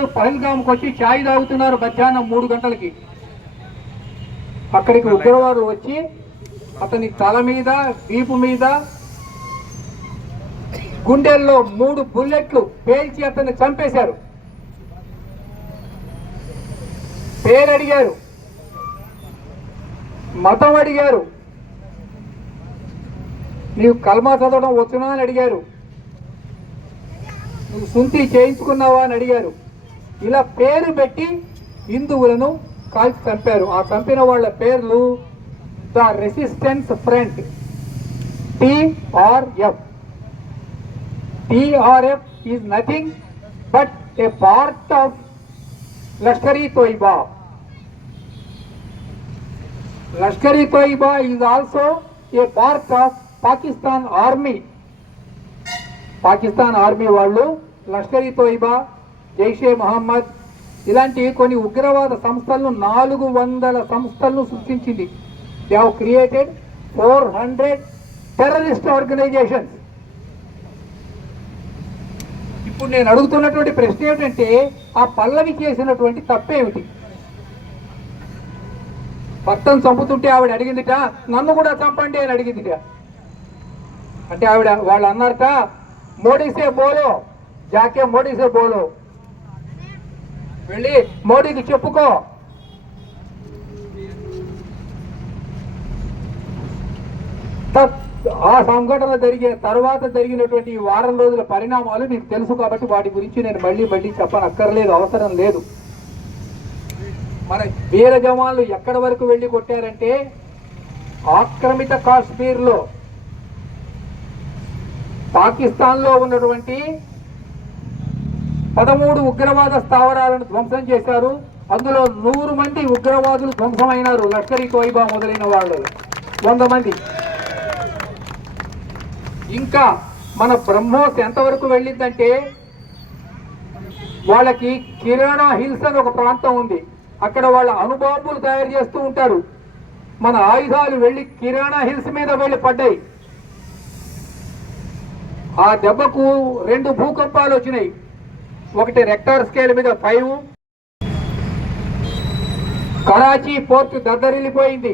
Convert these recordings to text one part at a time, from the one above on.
అందరూ పహల్గామ్కి వచ్చి ఛాయ్ తాగుతున్నారు మధ్యాహ్నం మూడు గంటలకి. అక్కడికి ఉగ్రవాదులు వచ్చి అతని తల మీద వీపు మీద గుండెల్లో మూడు బుల్లెట్లు పేల్చి అతన్ని చంపేశారు. పేరు అడిగారు మతం అడిగారు. నీవు కల్మా చదవడం వచ్చునా అని అడిగారు. నువ్వు సుంతి చేయించుకున్నావా అని అడిగారు. ఇలా పేరు పెట్టి హిందువులను కాల్చి చంపారు. ఆ చంపిన వాళ్ళ పేర్లు the resistance front TRF TRF is nothing but a part of Lashkar-e Taiba Lashkar-e Taiba is also a part of Pakistan army Pakistan army వాళ్ళు లష్కరీ తోయిబా జైషే మహమ్మద్. ఇలాంటి కొన్ని ఉగ్రవాద సంస్థలను నాలుగు వందల సంస్థలను సృష్టించింది. They have created four hundred terrorist organisations ఇప్పుడు నేను అడుగుతున్నటువంటి ప్రశ్న ఏమిటంటే ఆ పల్లవి చేసినటువంటి తప్పేమిటి? భర్తను చంపుతుంటే ఆవిడ అడిగిందిట నన్ను కూడా చంపండి అని అడిగిందిట. అంటే ఆవిడ వాళ్ళు అన్నారట మోడీసే బోలో జాకే మోడీసే బోలో. వెళ్ళి మోడీకి చెప్పుకో. ఆ సంఘటన జరిగే తర్వాత జరిగినటువంటి వారం రోజుల పరిణామాలు మీకు తెలుసు కాబట్టి వాటి గురించి నేను మళ్ళీ మళ్ళీ చెప్పనక్కర్లేదు అవసరం లేదు. మన వీర జవాన్లు ఎక్కడి వరకు వెళ్ళి కొట్టారంటే ఆక్రమిత కాశ్మీర్లో పాకిస్తాన్లో ఉన్నటువంటి పదమూడు ఉగ్రవాద స్థావరాలను ధ్వంసం చేశారు. అందులో నూరు మంది ఉగ్రవాదులు ధ్వంసమైనారు. లష్కర్ ఈ తోయిబా మొదలైన వాళ్ళు. వంద మంది. ఇంకా మన బ్రహ్మోస్ ఎంతవరకు వెళ్ళిందంటే వాళ్ళకి కిరాణా హిల్స్ అని ఒక ప్రాంతం ఉంది. అక్కడ వాళ్ళ అణుబాంబులు తయారు చేస్తూ ఉంటారు. మన ఆయుధాలు వెళ్ళి కిరాణా హిల్స్ మీద వెళ్ళి పడ్డాయి. ఆ దెబ్బకు రెండు భూకంపాలు వచ్చినాయి. ఒకటి రెక్టార్ స్కేల్ మీద ఫైవ్ కరాచీ పోర్టు దద్దరిల్లిపోయింది.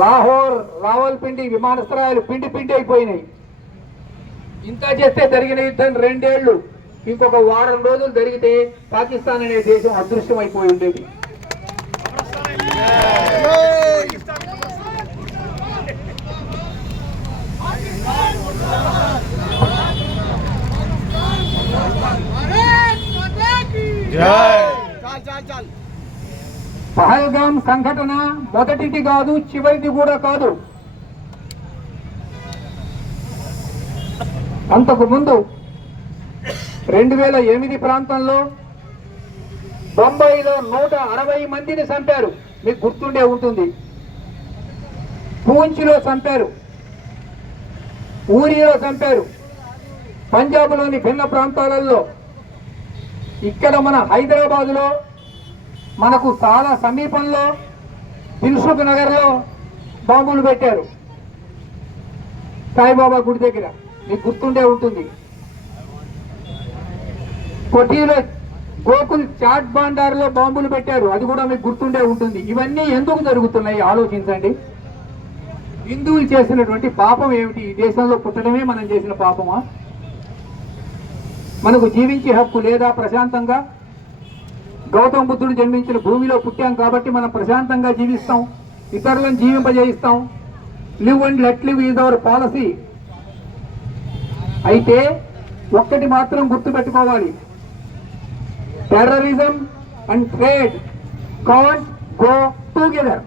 లాహోర్ రావల్పిండి విమానాశ్రయాలు పిండి పిండి అయిపోయినాయి. ఇంత చేస్తే జరిగిన యుద్ధం రెండేళ్ళు ఇంకొక వారం రోజులు జరిగితే పాకిస్తాన్ అనే దేశం అదృశ్యం అయిపోయి ఉండేది చాల్ చాల్ చాల్ పహల్గాం సంఘటన మొదటిది కాదు చివరిది కూడా కాదు. అంతకు ముందు రెండు వేల ఎనిమిది ప్రాంతంలో బొంబాయిలో నూట అరవై మందిని చంపారు. మీకు గుర్తుండే ఉంటుంది. పూంచ్లో చంపారు. ఊరిలో చంపారు. పంజాబ్లోని భిన్న ప్రాంతాలలో ఇక్కడ మన హైదరాబాద్లో మనకు చాలా సమీపంలో దిల్సుఖ్ నగర్లో బాంబులు పెట్టారు. సాయిబాబా గుడి దగ్గర. మీకు గుర్తుండే ఉంటుంది. కొట్టిలో గోకుల్ చాట్ బాండార్లో బాంబులు పెట్టారు. అది కూడా మీకు గుర్తుండే ఉంటుంది. ఇవన్నీ ఎందుకు జరుగుతున్నాయి? ఆలోచించండి. హిందువులు చేసినటువంటి పాపం ఏమిటి? ఈ దేశంలో పుట్టడమే మనం చేసిన పాపమా? మనకు జీవించే హక్కు లేదా ప్రశాంతంగా? గౌతమ బుద్ధుడు జన్మించిన భూమిలో పుట్టాం కాబట్టి మనం ప్రశాంతంగా జీవిస్తాం ఇతరులను జీవింపజేయిస్తాం. Live and let live is our policy అయితే ఒక్కటి మాత్రం గుర్తుపెట్టుకోవాలి. Terrorism and trade can go together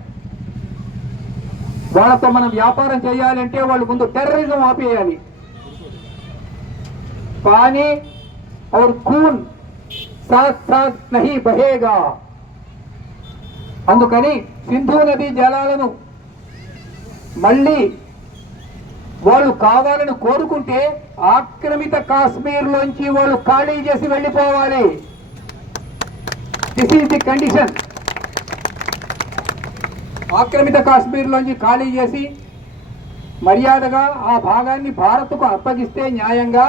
వాళ్ళతో మనం వ్యాపారం చేయాలంటే వాళ్ళు ముందు టెర్రరిజం ఆపేయాలి. పానీ అవర్ కూన్ సాత్ సాత్ నహి బహేగా. అందుకని సింధు నదీ జలాలను మళ్ళీ వాళ్ళు కావాలని కోరుకుంటే ఆక్రమిత కాశ్మీర్లోంచి వాళ్ళు ఖాళీ చేసి వెళ్ళిపోవాలి. దిస్ ఈస్ ది కండిషన్ ఆక్రమిత కాశ్మీర్లోంచి ఖాళీ చేసి మర్యాదగా ఆ భాగాన్ని భారత్కు అప్పగిస్తే న్యాయంగా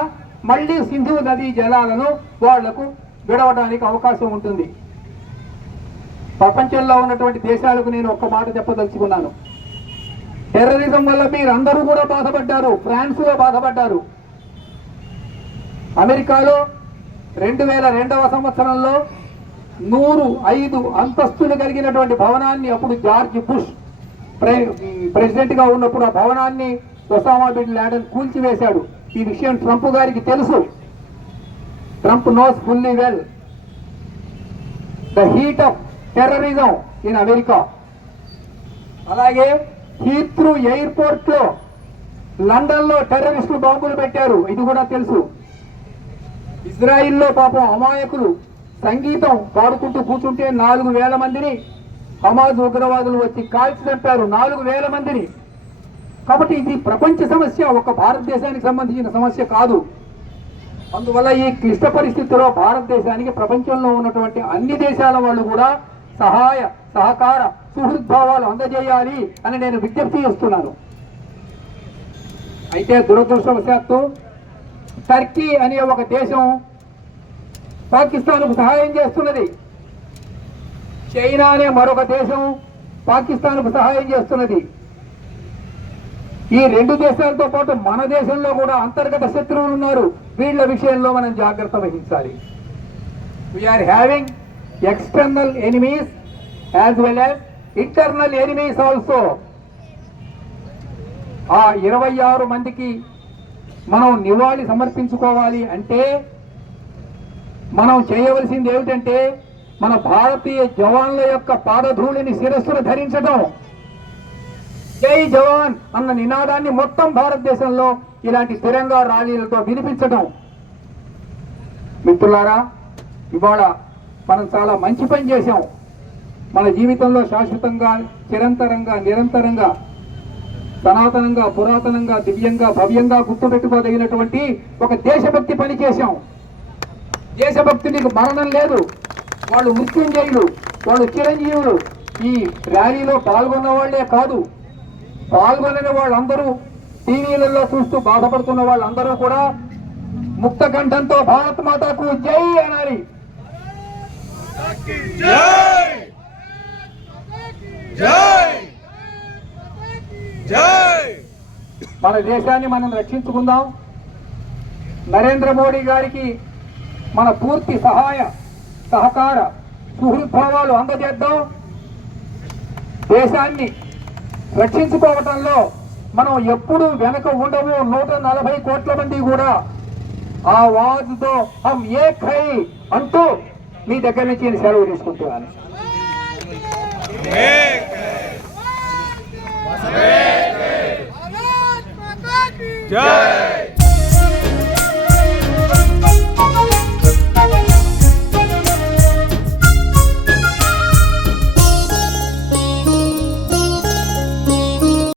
మళ్ళీ సింధు నదీ జలాలను వాళ్ళకు విడవడానికి అవకాశం ఉంటుంది. ప్రపంచంలో ఉన్నటువంటి దేశాలకు నేను ఒక్క మాట చెప్పదలుచుకున్నాను. టెర్రరిజం వల్ల మీరందరూ కూడా బాధపడ్డారు ఫ్రాన్స్లో బాధపడ్డారు. అమెరికాలో రెండు వేల రెండవ సంవత్సరంలో నూరు ఐదు అంతస్తులు కలిగినటువంటి భవనాన్ని అప్పుడు జార్జ్ బుష్ ప్రె- ప్రెసిడెంట్గా ఉన్నప్పుడు ఆ భవనాన్ని ఒసామా బిన్ లాడెన్ కూల్చివేశాడు. ఈ విషయం ట్రంప్ గారికి తెలుసు. Trump knows fully well the heat of terrorism in America అలాగే హీత్రూ ఎయిర్పోర్ట్లో లండన్లో టెర్రరిస్టులు బాంబులు పెట్టారు. ఇది కూడా తెలుసు. ఇజ్రాయిల్లో పాపం అమాయకులు సంగీతం పాడుకుంటూ కూర్చుంటే నాలుగు వేల మందిని హమాజ్ ఉగ్రవాదులు వచ్చి కాల్చి చంపారు. నాలుగు వేల మందిని. కాబట్టి ఇది ప్రపంచ సమస్య. ఒక భారతదేశానికి సంబంధించిన సమస్య కాదు. అందువల్ల ఈ క్లిష్ట పరిస్థితుల్లో భారతదేశానికి ప్రపంచంలో ఉన్నటువంటి అన్ని దేశాల వాళ్ళు కూడా సహాయ సహకార సుహృద్భావాలు అందజేయాలి అని నేను విజ్ఞప్తి చేస్తున్నాను. అయితే దురదృష్టవశాత్తు టర్కీ అనే ఒక దేశం పాకిస్తాన్కు సహాయం చేస్తున్నది. చైనా అనే మరొక దేశం పాకిస్తాన్కు సహాయం చేస్తున్నది. ఈ రెండు దేశాలతో పాటు మన దేశంలో కూడా అంతర్గత శత్రువులు ఉన్నారు. వీళ్ళ విషయంలో మనం జాగ్రత్త వహించాలి. We're having external enemies as well as internal enemies also ఆ ఇరవై ఆరు మందికి మనం నివాళి సమర్పించుకోవాలి అంటే మనం చేయవలసింది ఏమిటంటే మన భారతీయ జవాన్ల యొక్క పాదధూళిని శిరస్సును ధరించడం జై జవాన్ అన్న నినాదాన్ని మొత్తం భారతదేశంలో ఇలాంటి స్థిరంగా ర్యాలీలతో వినిపించడం మిత్రులారా ఇవాళ మనం చాలా మంచి పని చేశాం. మన జీవితంలో శాశ్వతంగా చిరంతరంగా నిరంతరంగా సనాతనంగా పురాతనంగా దివ్యంగా భవ్యంగా గుర్తుపెట్టుకోదగినటువంటి ఒక దేశభక్తి పని చేశాం. దేశభక్తునికి మరణం లేదు. వాళ్ళు మృత్యుంజయులు వాళ్ళు చిరంజీవులు. ఈ ర్యాలీలో పాల్గొన్న వాళ్ళే కాదు. పాల్గొనని వాళ్ళందరూ టీవీలలో చూస్తూ బాధపడుతున్న వాళ్ళందరూ కూడా ముక్త కంఠంతో భారత్ మాతాకు జై అనాలి. జై జై జై మన దేశాన్ని మనం రక్షించుకుందాం. నరేంద్ర మోడీ గారికి మన పూర్తి సహాయ సహకార సుహృద్భావాలు అందజేద్దాం. దేశాన్ని రక్షించుకోవటంలో మనం ఎప్పుడు వెనక ఉండము. నూట నలభై కోట్ల మంది కూడా ఆ వాజుతో హం ఏ ఖై అంటూ మీ దగ్గర నుంచి నేను సెలవు తీసుకుంటున్నాను. జై